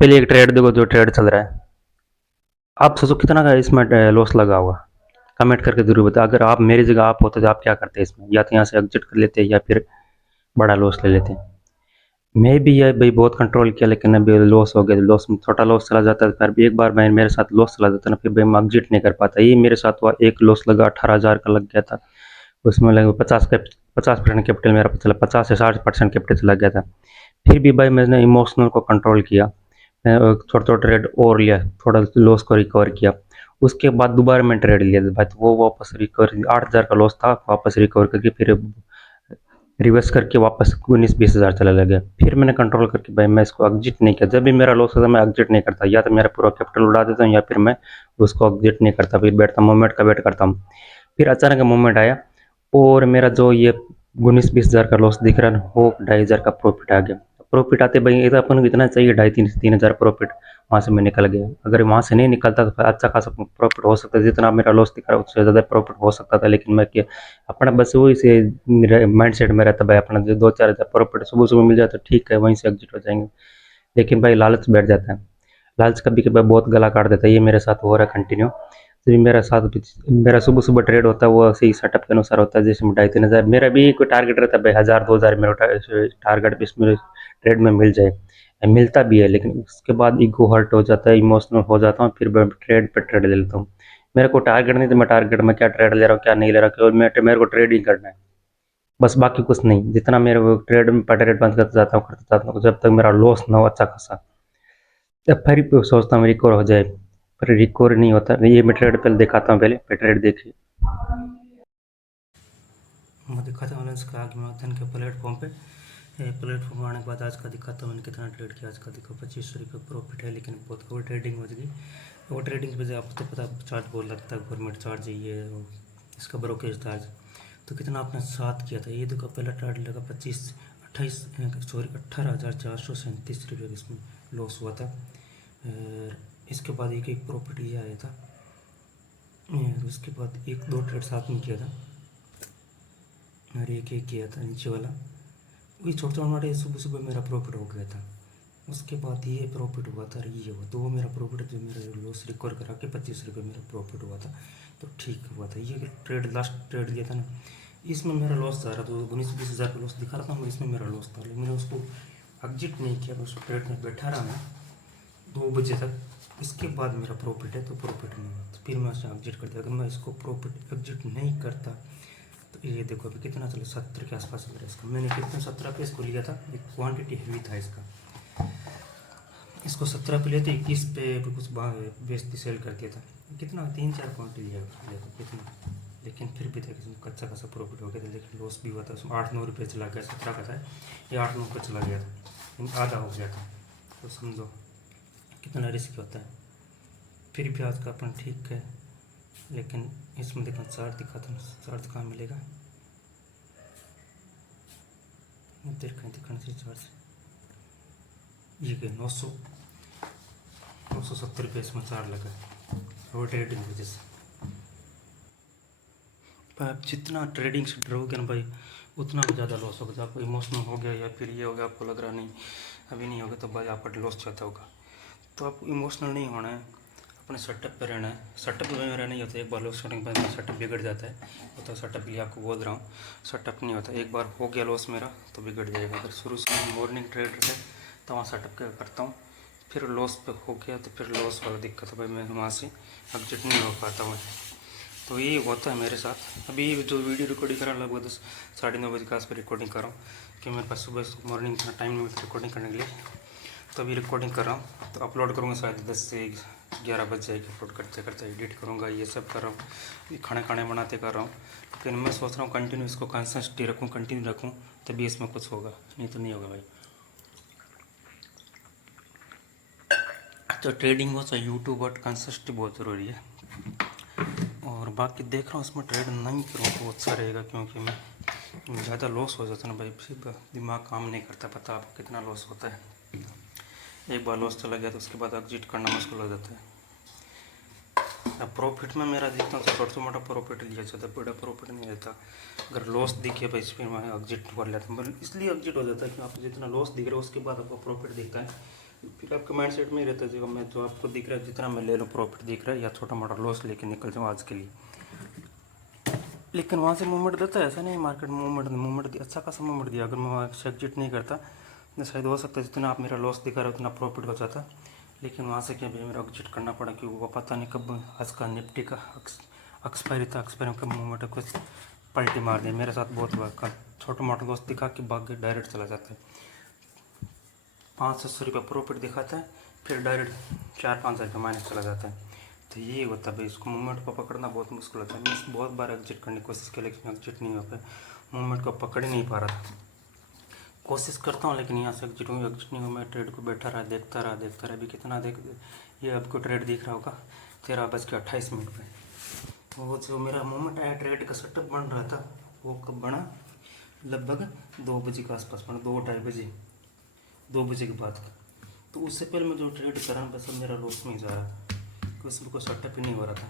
पहले एक ट्रेड देखो जो ट्रेड चल रहा है। आप सोचो कितना का इसमें लॉस लगा होगा। कमेंट करके जरूर बताओ। अगर आप मेरी जगह आप होते तो आप क्या करते इसमें, या तो यहाँ से एग्जिट कर लेते या फिर बड़ा लॉस ले लेते। मैं भी ये भाई बहुत कंट्रोल किया, लेकिन अभी लॉस हो गया। लॉस में छोटा लॉस चला जाता है, फिर भी एक बार मैं मेरे साथ लॉस चला जाता ना, फिर भाई मैं एग्जिट नहीं कर पाता। ये मेरे साथ हुआ। एक लॉस लगा 18,000 का लग गया था। उसमें लगभग 50% कैपिटल मेरा चला, 50 से 60% कैपिटल चला गया था। फिर भी भाई मैंने इमोशनल को कंट्रोल किया। छोटा छोटा ट्रेड और लिया, थोड़ा लॉस को रिकवर किया। उसके बाद दोबारा मैं ट्रेड लिया भाई, तो वो वापस रिकवर, 8,000 का लॉस था, वापस रिकवर करके फिर रिवर्स करके वापस 19-20 हज़ार चला लगा। फिर मैंने कंट्रोल करके भाई मैं इसको एग्जिट नहीं किया। जब भी मेरा लॉस होता मैं एग्जिट नहीं करता, या तो मेरा पूरा कैपिटल उड़ा देता हूँ या फिर मैं उसको एग्जिट नहीं करता, फिर बैठता मोमेंट का वेट करता हूँ। फिर अचानक मोमेंट आया और मेरा जो ये 19-20 हज़ार का लॉस दिख रहा है ना, वो 2,500 का प्रॉफिट आ गया। प्रॉफिट आते भाई ये तो अपन को इतना चाहिए, 2,500-3,000 प्रॉफिट वहाँ से मैं निकल गया। अगर वहाँ से नहीं निकलता तो अच्छा खासा प्रॉफिट हो सकता है। जितना मेरा लॉस दिख रहा है उससे ज़्यादा प्रॉफिट हो सकता था, लेकिन मैं क्या, अपना बस वही से माइंड सेट में रहता भाई, अपना जो 2-4 हज़ार प्रॉफिट सुबह सुबह मिल जाए तो ठीक है, वहीं से एग्जिट हो जाएंगे। लेकिन भाई लालच बैठ जाता है। लालच कभी कभी बहुत गला काट देता है। ये मेरे साथ हो रहा है कंटिन्यू। तो ये मेरा साथ मेरा सुबह सुबह ट्रेड होता है, वो सही सेटअप के अनुसार होता है। जैसे 2,500-3,000 मेरा भी कोई टारगेट रहता है भाई, 1,000-2,000 मेरा टारगेट इसमें ट्रेड में मिल जाए। मिलता भी है, लेकिन उसके बाद ईगो हर्ट हो जाता है, इमोशनल हो जाता हूँ, फिर मैं ट्रेड पे ट्रेड ले लेता हूँ। मेरे को टारगेट नहीं, तो मैं टारगेट में क्या ट्रेड ले रहा हूँ क्या नहीं ले रहा हूँ, मेरे को ट्रेडिंग करना है बस, बाकी कुछ नहीं। जितना मेरे वो ट्रेड में ट्रेड बंद करता जाता हूँ जब तक मेरा लॉस ना हो अच्छा खासा, तब फिर सोचता हूँ रिकवर हो जाए, पर रिकवर नहीं होता। ये मैं ट्रेड पहले दिखाता हूँ, पहले ट्रेड देखिए। मैं दिखाता हूँ इसका आगे मैं धन के प्लेटफॉर्म पे प्लेटफॉर्म आने के बाद आज का दिखाता हूँ मैंने कितना ट्रेड किया। आज का देखो 25 रुपये प्रॉफिट है, लेकिन बहुत ओवर ट्रेडिंग हो गई। ओवर ट्रेडिंग की वजह आपको तो पता, चार्ज बहुत लगता है, गवर्नमेंट चार्ज है ये इसका ब्रोकेज चार्ज। तो कितना आपने साथ किया था, ये देखो पहला टारगेट लगा 18,437 रुपये इसमें लॉस हुआ था। और इसके बाद एक एक प्रॉफिट ये आया था। और उसके बाद एक दो ट्रेड साथ में किया था और एक एक किया था नीचे वाला। वही छोटे छोटे मोटे सुबह सुबह मेरा प्रॉफिट हो गया था। उसके बाद ये प्रॉफिट हुआ था, ये हुआ तो वो मेरा प्रॉफिट जो मेरा लॉस रिकवर करा के 25 रुपये मेरा प्रॉफिट हुआ था, तो ठीक हुआ था। ये ट्रेड लास्ट ट्रेड लिया था ना, इसमें मेरा लॉस जा रहा था, 19-20 हज़ार का लॉस दिखा रहा था, इसमें मेरा लॉस था, लेकिन मैंने उसको एग्जिट नहीं किया। उस ट्रेड में बैठा रहा मैं 2 बजे तक। इसके बाद मेरा प्रॉफिट है तो प्रॉफिट नहीं हुआ, तो फिर मैं उसे एग्जिट कर दिया। अगर मैं इसको प्रॉफिट एग्जिट नहीं करता तो ये देखो अभी कितना चला, 70 के आसपास चल रहा है इसका। मैंने कितना 17 पे इसको लिया था, एक क्वांटिटी हेवी था इसका। इसको 17 पे लिया था, 21 पे कुछ बेचती सेल कर दिया था। कितना 3-4 क्वांटिटी लिया था कितना, लेकिन फिर भी देखो इसमें कच्चा खासा प्रॉफिट हो गया था, लेकिन लॉस भी हुआ था। उसमें 8-9 रुपये चला गया, 17 का था ये 8-9 का चला गया था, आधा हो गया था। तो समझो कितना रिस्क होता है। फिर भी आज का अपन ठीक है, लेकिन इसमें देखो चार्ज दिखाता हूँ, चार्ज कहाँ मिलेगा इधर कहीं दिखाने से चार्ज। ये गए 970 रुपये इसमें चार्ज लगा और ट्रेडिंग वजह से। पर आप जितना ट्रेडिंग से डरोगे ना भाई, उतना ज़्यादा लॉस होगा। आपको इमोशनल हो गया या फिर ये हो गया, आपको लग रहा नहीं अभी नहीं होगा, तो भाई आपका लॉस ज़्यादा होगा। तो आपको इमोशनल नहीं होना है, अपने सेटअप पे रहना है। सेटअप में रहना ही होता है, एक बार लॉस करने के बाद सेटअप बिगड़ जाता है। तो सेटअप के लिए आपको बोल रहा हूँ, सेटअप नहीं होता। एक बार हो गया लॉस मेरा तो बिगड़ जाएगा। अगर शुरू से मॉर्निंग ट्रेडर है तो वहाँ सेटअप क्या करता हूँ, फिर लॉस पे हो गया तो फिर लॉस वाला दिक्कत है भाई, मैं वहाँ से एग्जिट नहीं हो पाता हूँ। तो ये होता है मेरे साथ। अभी जो वीडियो रिकॉर्डिंग कर रहा हूँ लगभग 10-9:30 के आसपास रिकॉर्डिंग कर रहा हूँ, कि मेरे पास सुबह मॉर्निंग का टाइम नहीं मिलता रिकॉर्डिंग करने के लिए। तो अभी रिकॉर्डिंग कर रहा हूँ, तो अपलोड करूँगा शायद 10 से 11 बज जाएगी। अपलोड करते करते एडिट करूँगा, ये सब कर रहा हूँ, ये खाने खाने बनाते कर रहा हूँ। लेकिन मैं सोच रहा हूँ कंटिन्यू इसको कंसिस्टेंसी रखूँ, कंटिन्यू रखूँ, तभी इसमें कुछ होगा, नहीं तो नहीं होगा भाई। तो ट्रेडिंग हो चाहे यूट्यूब, बट कंसिस्टेंसी बहुत ज़रूरी है। और बाकी देख रहा हूँ इसमें ट्रेड नहीं करूँ तो अच्छा रहेगा, क्योंकि मैं ज़्यादा लॉस हो जाता है ना भाई, फिर दिमाग काम नहीं करता। पता आपको कितना लॉस होता है, एक बार लॉस चला गया तो उसके बाद एग्जिट करना मुश्किल हो जाता है। अब प्रॉफिट में मेरा जितना छोटा मोटा प्रॉफिट लिया जाता है, बड़ा प्रॉफिट नहीं रहता। अगर लॉस दिखे भाई फिर मैं एग्जिट कर लेता हूँ, इसलिए एग्जिट हो जाता है कि आपको जितना लॉस दिख रहा है उसके बाद आपको प्रॉफिट दिखता है, फिर आपके माइंड सेट में ही रहता है जो मैं जो आपको दिख रहा है जितना मैं ले लूँ प्रॉफिट दिख रहा है या छोटा मोटा लॉस लेके निकल जाऊँ आज के लिए। लेकिन वहाँ से मूवमेंट देता है, ऐसा नहीं मार्केट मूवमेंट अच्छा खासा मूवमेंट दिया। अगर मैं वहाँ से एग्जिट नहीं करता तो शायद हो सकता है जितना आप मेरा लॉस दिखा रहे हो उतना प्रॉफिट हो जाता। लेकिन वहाँ से क्या भी मेरा एग्जिट करना पड़ा क्योंकि वो पता नहीं कब आज का निफ्टी का एक्सपायरी था, एक्सपायरी में कब मूवमेंट कुछ पलटी मार दी। मेरे साथ बहुत हुआ, कल छोटा मोटा लॉस दिखा के भाग के डायरेक्ट चला जाता है। 500 रुपये प्रॉफिट दिखाता है फिर डायरेक्ट 4-5 हज़ार का माइनस चला जाता है। तो ये होता है भाई, इसको मूवमेंट को पकड़ना बहुत मुश्किल होता है। मैं बहुत बार एग्जिट करने की कोशिश की लेकिन एग्जिट नहीं हो पाया, मूवमेंट को पकड़ ही नहीं पा रहा था। कोशिश करता हूँ लेकिन यहाँ से एग्जिट नहीं हुआ। मैं ट्रेड को बैठा रहा, देखता रहा। अभी कितना ये आपको ट्रेड दिख रहा होगा 13:28 पे। वो जो मेरा मूवमेंट आया ट्रेड का सेटअप बन रहा था वो कब बना, लगभग 2 बजे के आसपास बना, 2 बजे के बाद का। तो उससे पहले मैं जो ट्रेड कर रहा हूँ बस अब मेरा लॉस में ही जा रहा है, कुछ भी कोई सेटअप ही नहीं हो रहा था।